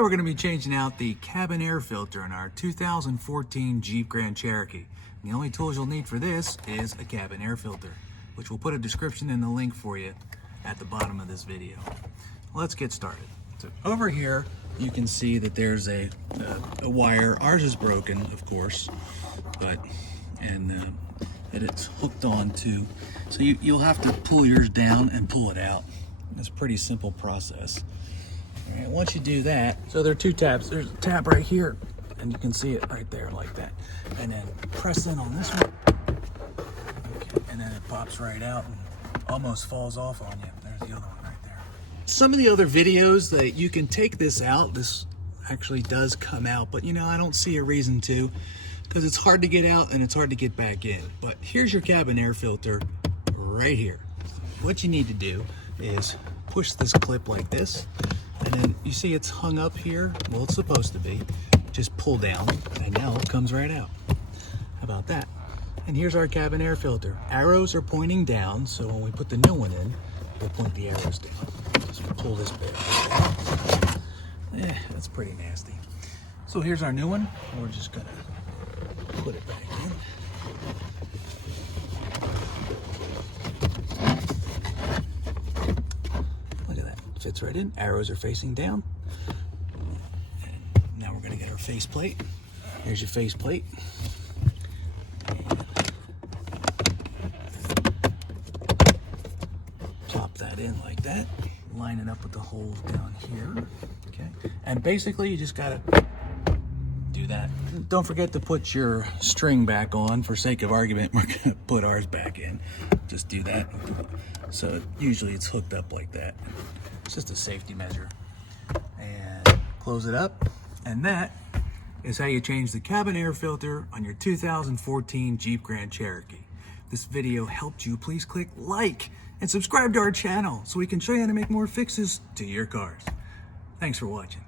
Today we're going to be changing out the cabin air filter in our 2014 Jeep Grand Cherokee. And the only tools you'll need for this is a cabin air filter, which we'll put a description and the link for you at the bottom of this video. Let's get started. So over here you can see that there's a wire. Ours is broken, of course, but that it's hooked on to. So you'll have to pull yours down and pull it out. It's a pretty simple process. All right, once you do that, so there are two tabs. There's a tab right here, and you can see it right there like that. And then press in on this one, okay, and then it pops right out and almost falls off on you. There's the other one right there. Some of the other videos that you can take this out, this actually does come out, but I don't see a reason to, because it's hard to get out and it's hard to get back in. But here's your cabin air filter right here. What you need to do is push this clip like this, and then you see it's hung up here. Well, it's supposed to be. Just pull down, and now it comes right out. How about that? And here's our cabin air filter. Arrows are pointing down, so when we put the new one in, we'll point the arrows down. Just pull this bit. That's pretty nasty. So here's our new one. We're just gonna put it back in. Look at that, fits right in. Arrows are facing down. And now we're gonna get our face plate. Here's your face plate. Plop that in like that. Line it up with the holes down here. Okay, and basically you just gotta do that. Don't forget to put your string back on. For sake of argument, we're gonna put ours back in. Just do that. So usually it's hooked up like that. It's just a safety measure. And close it up. And that is how you change the cabin air filter on your 2014 Jeep Grand Cherokee. If this video helped you, please click like and subscribe to our channel so we can show you how to make more fixes to your cars. Thanks for watching.